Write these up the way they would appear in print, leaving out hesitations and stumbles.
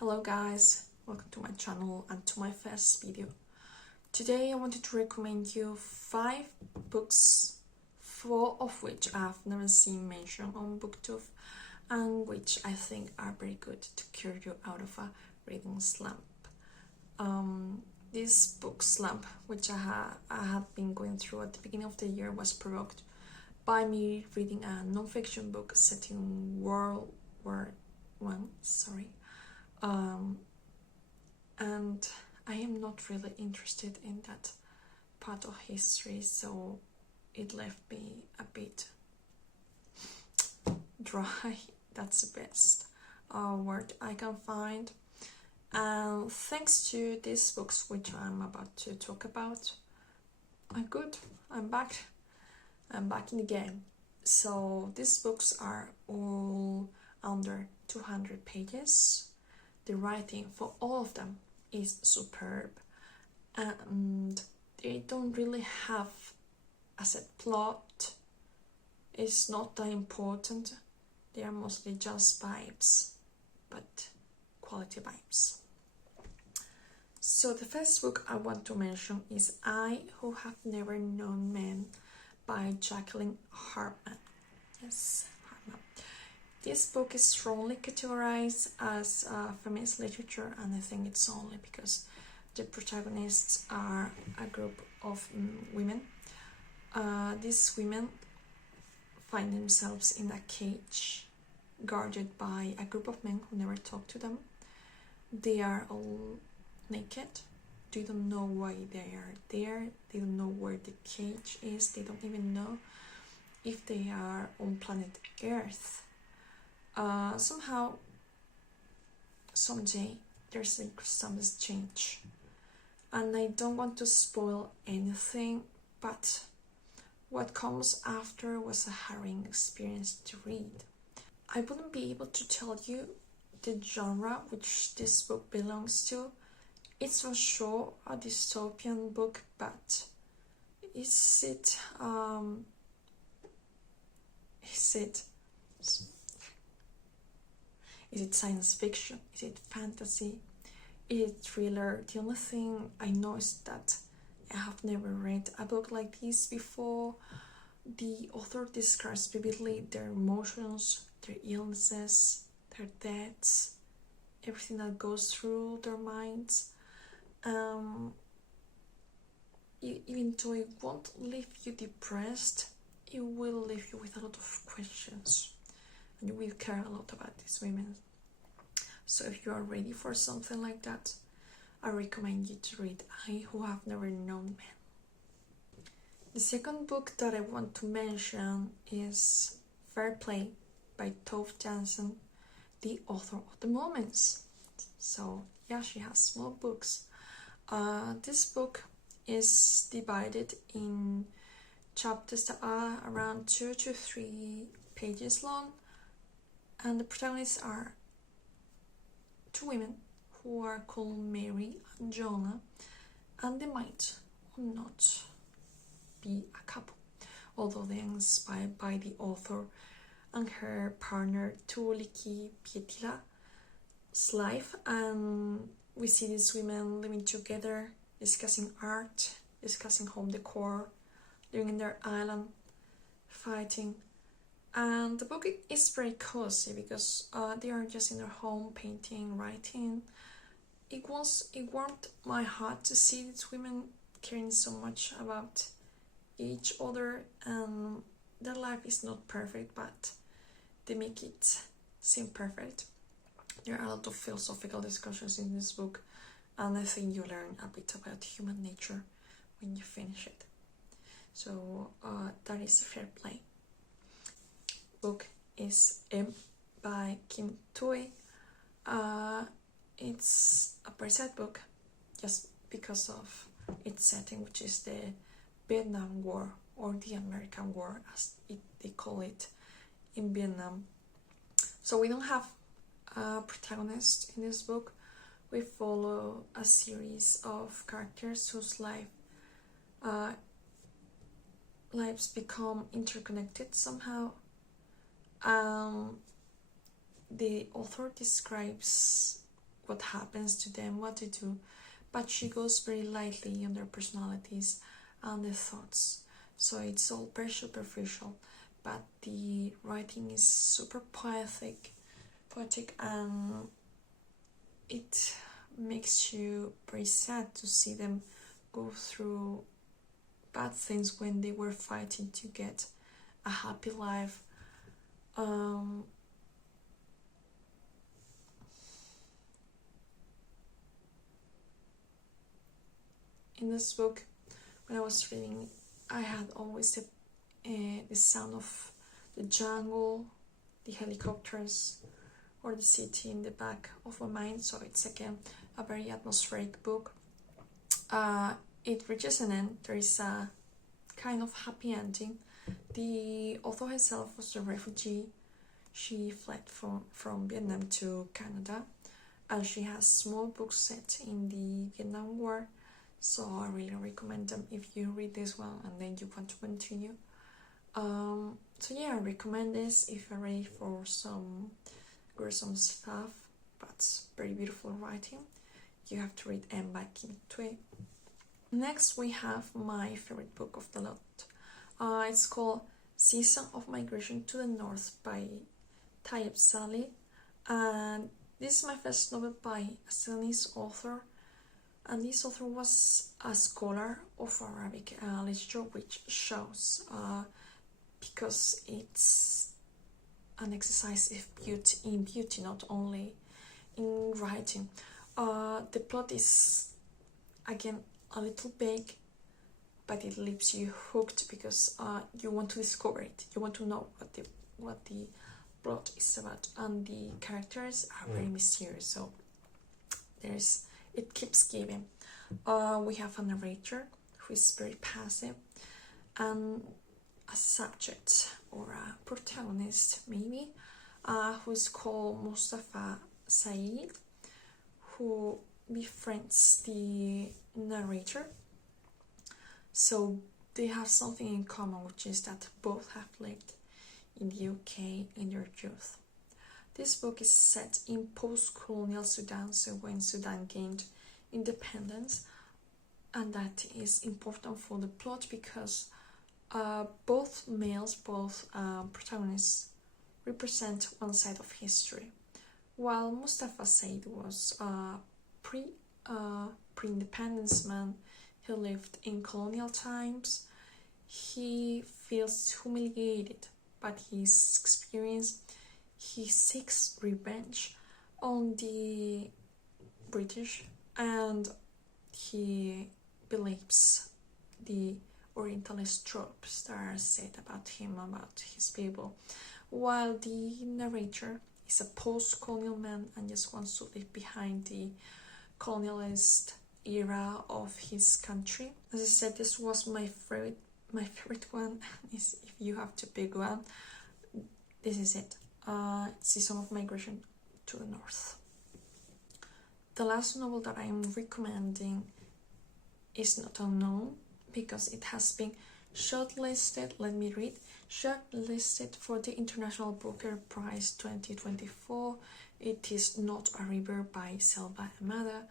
Hello guys, welcome to my channel and to my first video. Today I wanted to recommend you 5 books, 4 of which I've never seen mentioned on BookTube and which I think are very good to cure you out of a reading slump. This book slump, which I had been going through at the beginning of the year, was provoked by me reading a non-fiction book set in World War I, and I am not really interested in that part of history, so it left me a bit dry. That's the best word I can find. And thanks to these books which I'm about to talk about, I'm good. I'm back in the game. So these books are all under 200 pages. The writing for all of them is superb, and they don't really have a set plot. It's not that important. They are mostly just vibes, but quality vibes. So the first book I want to mention is I Who Have Never Known Men by Jacqueline Harpman. Yes, Harpman. This book is strongly categorized as feminist literature, and I think it's only because the protagonists are a group of women. These women find themselves in a cage guarded by a group of men who never talk to them. They are all naked. They don't know why they are there. They don't know where the cage is. They don't even know if they are on planet Earth. Somehow, someday, their circumstances change. And I don't want to spoil anything, but what comes after was a harrowing experience to read. I wouldn't be able to tell you the genre which this book belongs to. It's for sure a dystopian book, but is it science fiction? Is it fantasy? Is it thriller? The only thing I know is that I have never read a book like this before. The author describes vividly their emotions, their illnesses, their deaths, everything that goes through their minds. Even though it won't leave you depressed, it will leave you with a lot of questions, and you will care a lot about these women. So if you are ready for something like that, I recommend you to read I Who Have Never Known Men. The second book that I want to mention is Fair Play by Tove Jansson, the author of The Moments. So yeah, she has more books. This book is divided in chapters that are around 2 to 3 pages long, and the protagonists are 2 women who are called Mary and Jonah, and they might or not be a couple, although they are inspired by the author and her partner Tuuliki Pietila's life, and we see these women living together, discussing art, discussing home decor, living in their island, fighting. And the book is very cozy because they are just in their home, painting, writing. It warmed my heart to see these women caring so much about each other, and their life is not perfect, but they make it seem perfect. There are a lot of philosophical discussions in this book, and I think you learn a bit about human nature when you finish it. So that is Fair Play. Book is M by Kim Thúy. It's a very sad book just because of its setting, which is the Vietnam War, or the American War as they call it in Vietnam. So we don't have a protagonist in this book. We follow a series of characters whose lives become interconnected somehow. The author describes what happens to them, what they do, but she goes very lightly on their personalities and their thoughts. So it's all very superficial, but the writing is super poetic, and it makes you very sad to see them go through bad things when they were fighting to get a happy life. In this book, when I was reading, I had always the sound of the jungle, the helicopters, or the city in the back of my mind. So it's again a very atmospheric book. It reaches an end. There is a kind of happy ending. The author herself was a refugee. She fled from Vietnam to Canada, and she has small books set in the Vietnam War. So I really recommend them if you read this one and then you want to continue. So yeah, I recommend this if you're ready for some gruesome stuff, but very beautiful writing. You have to read M by Kim Thúy. Next we have my favorite book of the lot. It's called Season of Migration to the North by Tayeb Salih, and this is my first novel by a Sudanese author, and this author was a scholar of Arabic literature, which shows because it's an exercise in beauty, not only in writing. The plot is again a little vague, but it leaves you hooked because you want to discover it. You want to know what the plot is about, and the characters are very mysterious. So it keeps giving. We have a narrator who is very passive, and a subject or a protagonist maybe, who is called Mustafa Said, who befriends the narrator. So they have something in common, which is that both have lived in the UK in their youth. This book is set in post-colonial Sudan, so when Sudan gained independence, and that is important for the plot because both protagonists represent one side of history. While Mustafa Said was a pre-independence man, he lived in colonial times. He feels humiliated by his experience. He seeks revenge on the British, and he believes the Orientalist tropes that are said about him, about his people, while the narrator is a post-colonial man and just wants to leave behind the colonialist era of his country. As I said, this was my favorite one. Is if you have to pick one, this is it. Season of Migration to the North. The last novel that I am recommending is not unknown because it has been shortlisted. Let me read. Shortlisted for the International Booker Prize 2024. It is Not a River by Selva Amada.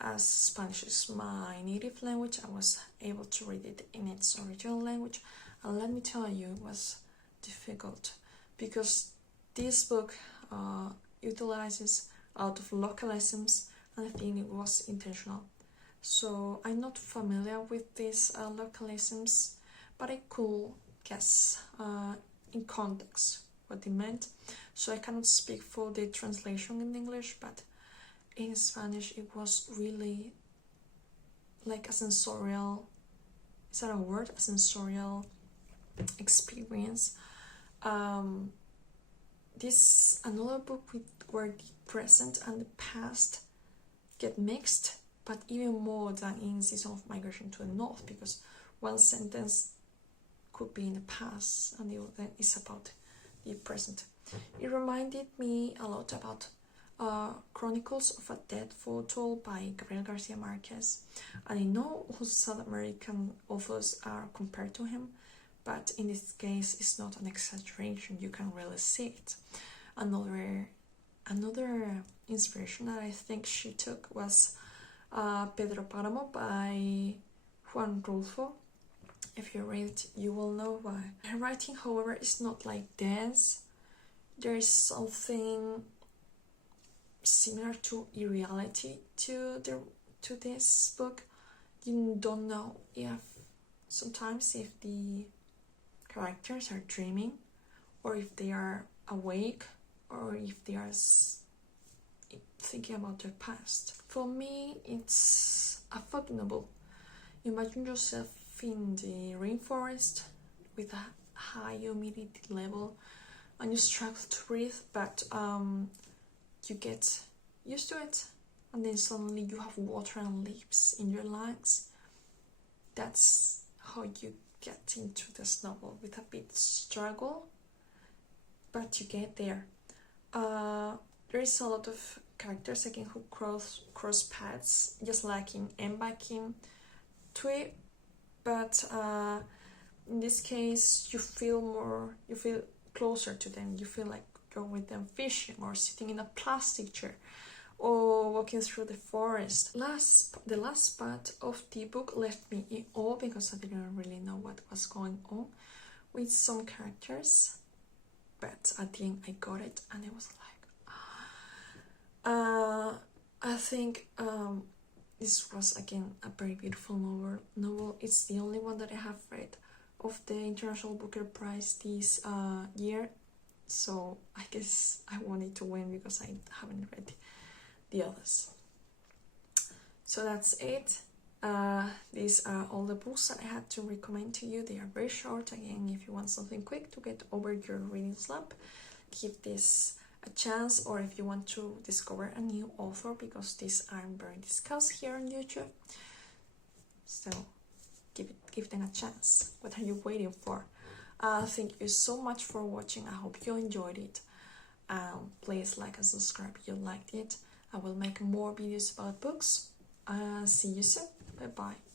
As Spanish is my native language, I was able to read it in its original language, and let me tell you, it was difficult because this book utilizes a lot of localisms, and I think it was intentional. So I'm not familiar with these localisms, but I could guess in context what they meant. So I cannot speak for the translation in English, but in Spanish it was really like a sensorial, is that a word? A sensorial experience. This another book where the present and the past get mixed, but even more than in Season of Migration to the North, because one sentence could be in the past and the other is about the present. It reminded me a lot about Chronicles of a Dead Photo by Gabriel Garcia Marquez, and I know all South American authors are compared to him, but in this case it's not an exaggeration, you can really see it. Another another inspiration that I think she took was Pedro Páramo by Juan Rulfo. If you read it, you will know why. Her writing, however, is not like dense. There is something similar to irreality to this book. You don't know if sometimes if the characters are dreaming, or if they are awake, or if they are thinking about their past. For me, it's a fog novel. Imagine yourself in the rainforest with a high humidity level, and you struggle to breathe, but you get used to it, and then suddenly you have water and leaves in your lungs. That's how you get into this novel, with a bit struggle, but you get there. There is a lot of characters again who cross paths, just like in Kim Thúy, but in this case you feel closer to them. You feel like you're with them fishing, or sitting in a plastic chair, or walking through the forest. The last part of the book left me in awe, because I didn't really know what was going on with some characters, but at the end I got it, and it was like I think this was again a very beautiful novel. It's the only one that I have read of the International Booker Prize this year, so I guess I wanted to win because I haven't read the others. So that's it. These are all the books that I had to recommend to you. They are very short. Again, if you want something quick to get over your reading slump, give this a chance. Or if you want to discover a new author, because these aren't very discussed here on YouTube, so give them a chance. What are you waiting for? Thank you so much for watching. I hope you enjoyed it. Please like and subscribe if you liked it. I will make more videos about books. See you soon. Bye bye.